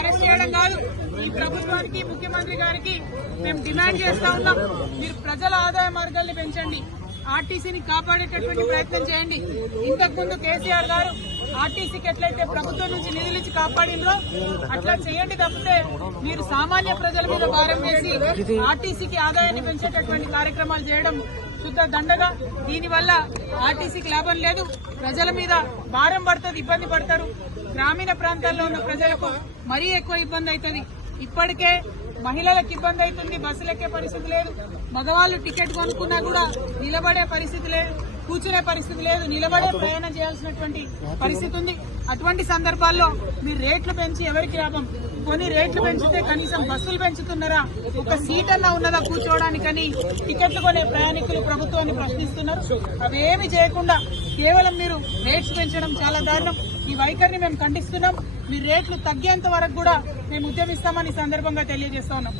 Arrest చేయడం కాదు, ఈ ప్రభుత్వానికి ముఖ్యమంత్రి గారికి మేము డిమాండ్ చేస్తా ఉన్నాం. మీరు ప్రజల ఆదాయ మార్గాల్ని పెంచండి, ఆర్టీసీని కాపాడేటటువంటి ప్రయత్నం చేయండి. ఇంతకుముందు కేసీఆర్ గారు ఆర్టీసీకి ఎట్లయితే ప్రభుత్వం నుంచి నిధులు ఇచ్చి కాపాడిందో అట్లా చేయండి తప్పితే మీరు సామాన్య ప్రజల మీద భారం వేసి ఆర్టీసీకి ఆదాయాన్ని పెంచేటటువంటి కార్యక్రమాలు చేయడం శుద్ధ దండగా. దీనివల్ల ఆర్టీసీకి లాభం లేదు, ప్రజల మీద భారం పడుతుంది, ఇబ్బంది పడతారు. గ్రామీణ ప్రాంతాల్లో ఉన్న ప్రజలకు మరీ ఎక్కువ ఇబ్బంది అవుతుంది. ఇప్పటికే మహిళలకు ఇబ్బంది అవుతుంది, బస్సులు ఎక్కే పరిస్థితి లేదు, మగవాళ్ళు టికెట్ కొనుక్కున్నా కూడా నిలబడే పరిస్థితి లేదు, కూర్చునే పరిస్థితి లేదు, నిలబడే ప్రయాణం చేయాల్సినటువంటి పరిస్థితి ఉంది. అటువంటి సందర్భాల్లో మీరు రేట్లు పెంచి ఎవరికి లాభం? కొన్ని రేట్లు పెంచితే కనీసం బస్సులు పెంచుతున్నారా? ఒక సీట్ అన్నా ఉన్నదా కూర్చోవడానికని టికెట్లు కొనే ప్రయాణికులు ప్రభుత్వాన్ని ప్రశ్నిస్తున్నారు. అవేమి చేయకుండా కేవలం మీరు రేట్స్ పెంచడం చాలా దారుణం. ఈ వైఖరిని మేము ఖండిస్తున్నాం. మీ రేట్లు తగ్గేంత వరకు కూడా మేము ఉద్యమిస్తామని సందర్భంగా తెలియజేస్తా ఉన్నాం.